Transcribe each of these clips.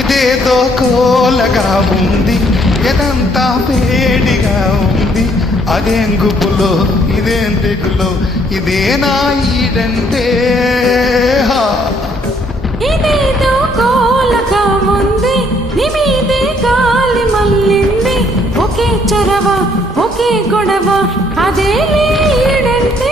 ఇదేదో కోలగా ఉంది, ఎదంతా వేడిగా ఉంది. అదేం గుబులో ఇదేం తెగులో, ఇదేనా ఈడంటే. ఇదేదో కోలగా ఉంది, నీ మీదే గాలి మల్లింది. ఒకే చొరవ ఒకే గొడవ, అదే ఈడంటే.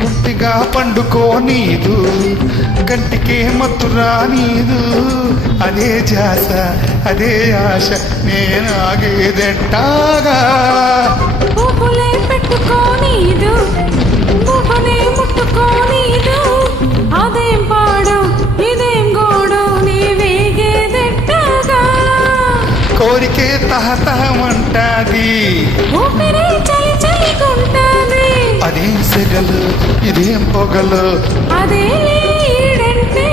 పుట్టిగా పండుకో నీదు, కంటికే మత్తురా నీదు. అదే జాస అదే ఆశ, నేనాగేదెట్టాగా. పువ్వులే పెట్టుకోనీదు, పువ్వునే ముట్టుకోనీదు. అదేం పాడు ఇదేం గోడు, నీ వేగేదెట్టాగా. కోరికే తహతహమంటాది, ఊపిరే చలి చలిగుంటాది. అదేం సెగలు ఇదేం పొగలు, అదే ఈడంటే.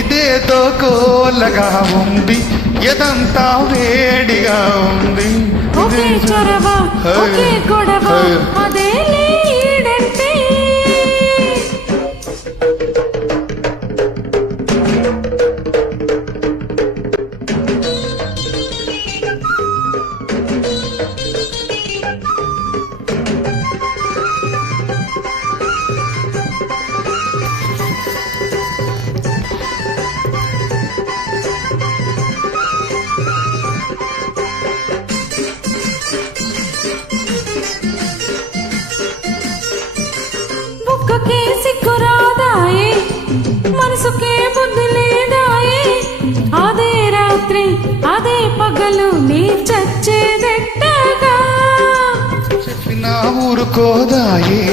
ఇదేదో కోలగా ఉంది, ఎదంతా వేడిగా ఉంది. ఒకే చొరవ ఒకే గొడవ, అదే ఈడంటే. బుక్కకే సిగ్గురాదాయే, మనసుకే బుద్ధి లేదాయే. అదే రాత్రి అదే పగలు, నీ చచ్చేదెట్టాగా. చెప్పినా ఊరుకోదాయే,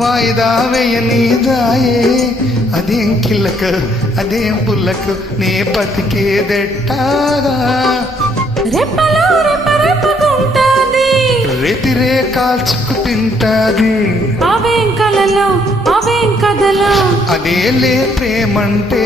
వాయిదా వేయనీదాయే. అదేం కిల్లక అదేం పుల్లకు, నీ బతికేదెట్టాగా. రెప్పలో రెప్పరెప్పగుంటాది, రేతిరే కాల్చుకు తింటాది. అవేం కలలో అవేం కథలో, అదేలే ప్రేమంటే.